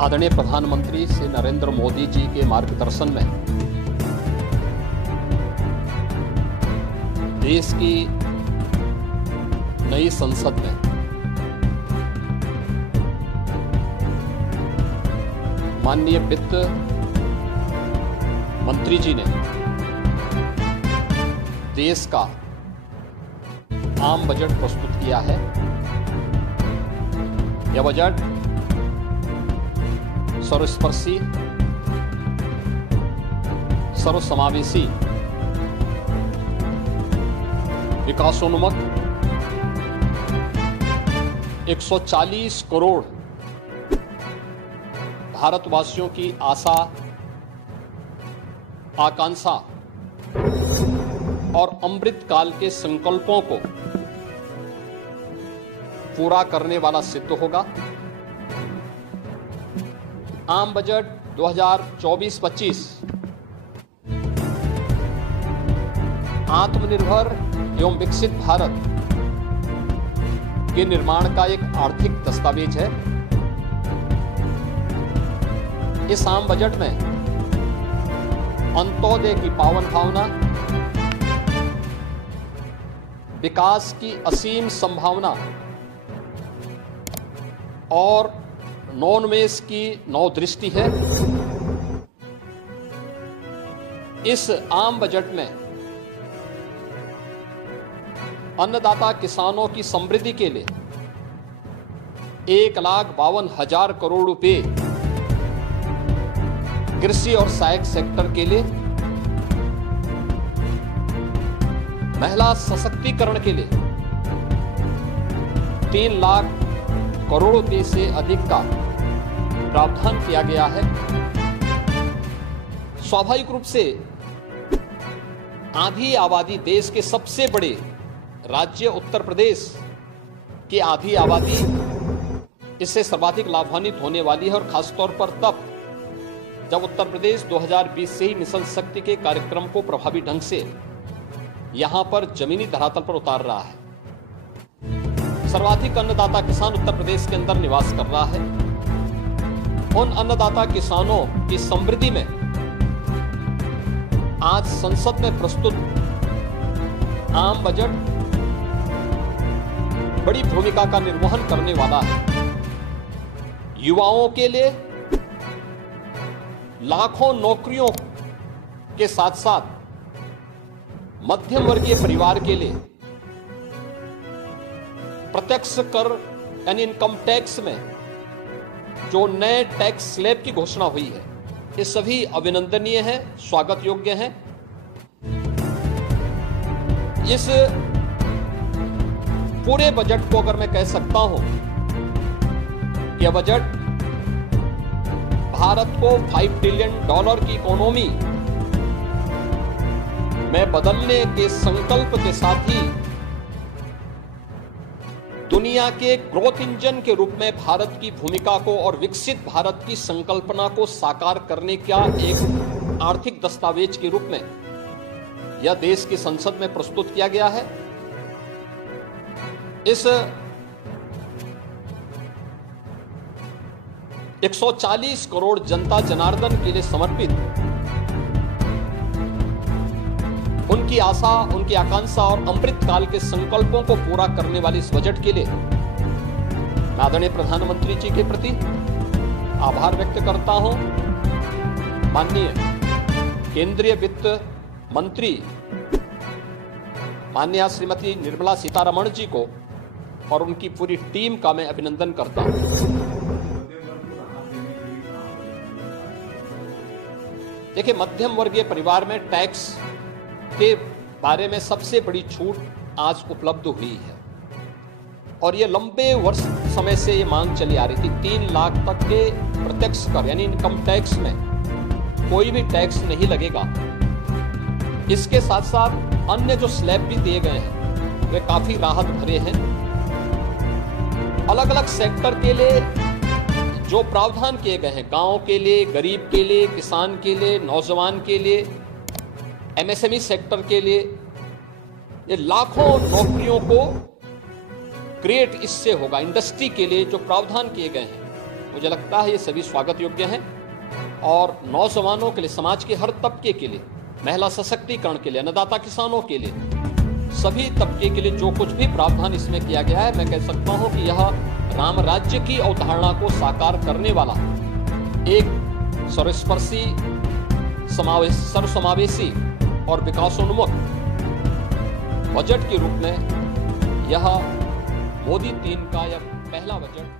आदरणीय प्रधानमंत्री श्री नरेंद्र मोदी जी के मार्गदर्शन में देश की नई संसद में माननीय वित्त मंत्री जी ने देश का आम बजट प्रस्तुत किया है। यह बजट सर्वस्पर्शी, सर्वसमावेशी, विकासोन्मुख 140 करोड़ भारतवासियों की आशा, आकांक्षा और अमृत काल के संकल्पों को पूरा करने वाला सिद्ध होगा। आम बजट 2024-25 आत्मनिर्भर एवं विकसित भारत के निर्माण का एक आर्थिक दस्तावेज है। इस आम बजट में अंत्योदय की पावन भावना, विकास की असीम संभावना और नवोन्मेष की नवदृष्टि है। इस आम बजट में अन्नदाता किसानों की समृद्धि के लिए 1,52,000 करोड़ रुपए, कृषि और सहायक सेक्टर के लिए, महिला सशक्तिकरण के लिए 3 लाख करोड़ रुपए से अधिक का प्रावधान किया गया है। स्वाभाविक रूप से आधी आबादी, देश के सबसे बड़े राज्य उत्तर प्रदेश की आधी आबादी इससे सर्वाधिक लाभान्वित होने वाली है, और खासतौर पर तब जब उत्तर प्रदेश 2020 से ही मिशन शक्ति के कार्यक्रम को प्रभावी ढंग से यहां पर जमीनी धरातल पर उतार रहा है। सर्वाधिक अन्नदाता किसान उत्तर प्रदेश के अंदर निवास कर रहा है। उन अन्नदाता किसानों की समृद्धि में आज संसद में प्रस्तुत आम बजट बड़ी भूमिका का निर्वहन करने वाला है। युवाओं के लिए लाखों नौकरियों के साथ साथ मध्यम वर्गीय परिवार के लिए प्रत्यक्ष कर यानी इनकम टैक्स में जो नए टैक्स स्लैब की घोषणा हुई है, ये सभी अभिनंदनीय है, स्वागत योग्य है। इस पूरे बजट को अगर मैं कह सकता हूं, यह बजट भारत को $5 ट्रिलियन की इकोनॉमी में बदलने के संकल्प के साथ ही दुनिया के ग्रोथ इंजन के रूप में भारत की भूमिका को और विकसित भारत की संकल्पना को साकार करने का एक आर्थिक दस्तावेज के रूप में यह देश की संसद में प्रस्तुत किया गया है। इस 140 करोड़ जनता जनार्दन के लिए समर्पित, उनकी आशा, उनकी आकांक्षा और अमृत काल के संकल्पों को पूरा करने वाले इस बजट के लिए मैं आदरणीय प्रधानमंत्री जी के प्रति आभार व्यक्त करता हूं। माननीय केंद्रीय वित्त मंत्री माननीय श्रीमती निर्मला सीतारमण जी को और उनकी पूरी टीम का मैं अभिनंदन करता हूं। देखिए, मध्यम वर्गीय परिवार में टैक्स के बारे में सबसे बड़ी छूट आज उपलब्ध हुई है, और ये लंबे वर्ष समय से ये मांग चली आ रही थी। 3 लाख तक के प्रत्यक्ष कर यानी इनकम टैक्स में कोई भी टैक्स नहीं लगेगा। इसके साथ साथ अन्य जो स्लैब भी दिए गए हैं वे काफी राहत भरे हैं। अलग अलग सेक्टर के लिए जो प्रावधान किए गए हैं, गांव के लिए, गरीब के लिए, किसान के लिए, नौजवान के लिए, एमएसएमई सेक्टर के लिए, ये लाखों नौकरियों को क्रिएट इससे होगा। इंडस्ट्री के लिए जो प्रावधान किए गए हैं मुझे लगता है ये सभी स्वागत योग्य हैं और नौजवानों के लिए, समाज के हर तबके के लिए, महिला सशक्तिकरण के लिए, अन्नदाता किसानों के लिए, सभी तबके के लिए जो कुछ भी प्रावधान इसमें किया गया है, मैं कह सकता हूं कि यह राम राज्य की अवधारणा को साकार करने वाला एक सर्वस्पर्शी, सर्वसमावेशी और विकासोन्मुख बजट के रूप में यह मोदी 3 का यह पहला बजट